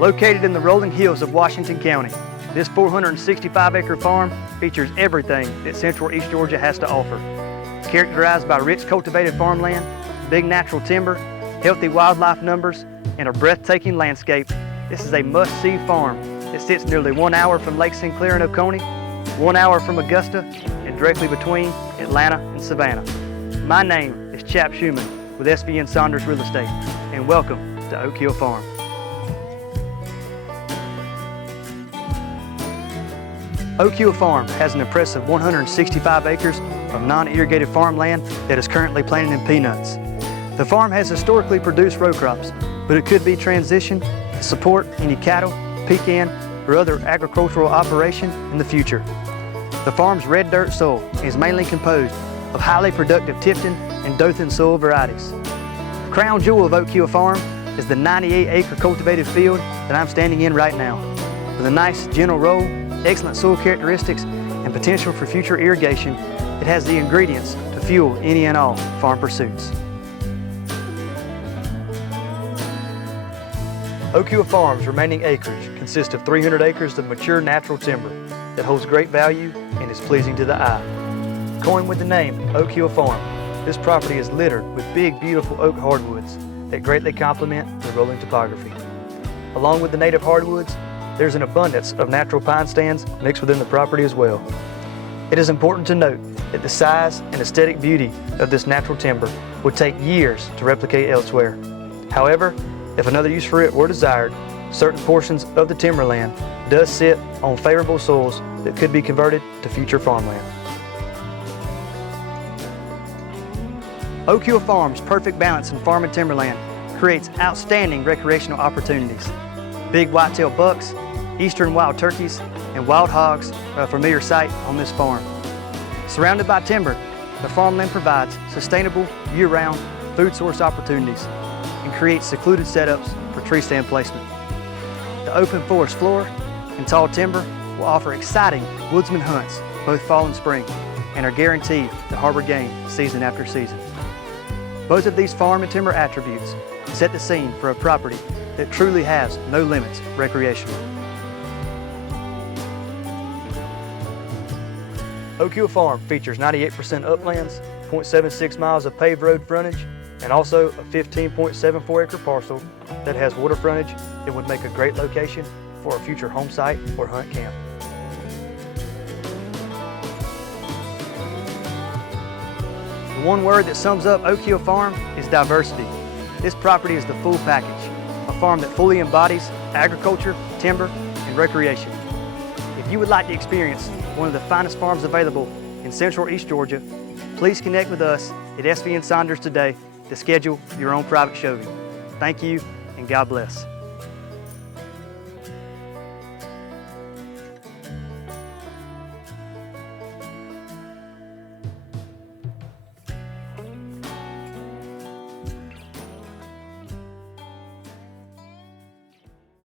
Located in the rolling hills of Washington County, this 465-acre farm features everything that Central East Georgia has to offer. It's characterized by rich cultivated farmland, big natural timber, healthy wildlife numbers, and a breathtaking landscape. This is a must-see farm that sits nearly 1 hour from Lake Sinclair and Oconee, 1 hour from Augusta, and directly between Atlanta and Savannah. My name is Chap Schumann with SVN Saunders Real Estate, and welcome to Oak Hill Farm. Oak Hill Farm has an impressive 165 acres of non-irrigated farmland that is currently planted in peanuts. The farm has historically produced row crops, but it could be transitioned to support any cattle, pecan, or other agricultural operation in the future. The farm's red dirt soil is mainly composed of highly productive Tifton and Dothan soil varieties. The crown jewel of Oak Hill Farm is the 98-acre cultivated field that I'm standing in right now. With a nice gentle roll, excellent soil characteristics, and potential for future irrigation, it has the ingredients to fuel any and all farm pursuits. Oak Hill Farm's remaining acreage consists of 300 acres of mature natural timber that holds great value and is pleasing to the eye. Coined with the name Oak Hill Farm, this property is littered with big, beautiful oak hardwoods that greatly complement the rolling topography. Along with the native hardwoods, there's an abundance of natural pine stands mixed within the property as well. It is important to note that the size and aesthetic beauty of this natural timber would take years to replicate elsewhere. However, if another use for it were desired, certain portions of the timberland does sit on favorable soils that could be converted to future farmland. Oak Hill Farm's perfect balance in farm and timberland creates outstanding recreational opportunities. Big whitetail bucks, eastern wild turkeys, and wild hogs are a familiar sight on this farm. Surrounded by timber, the farmland provides sustainable, year-round food source opportunities and creates secluded setups for tree stand placement. The open forest floor and tall timber will offer exciting woodsman hunts both fall and spring and are guaranteed to harbor game season after season. Both of these farm and timber attributes set the scene for a property that truly has no limits recreationally. Oak Hill Farm features 98% uplands, 0.76 miles of paved road frontage, and also a 15.74 acre parcel that has water frontage and would make a great location for a future home site or hunt camp. The one word that sums up Oak Hill Farm is diversity. This property is the full package, a farm that fully embodies agriculture, timber, and recreation. If you would like to experience one of the finest farms available in Central East Georgia, please connect with us at SVN Saunders today to schedule your own private showing. Thank you, and God bless.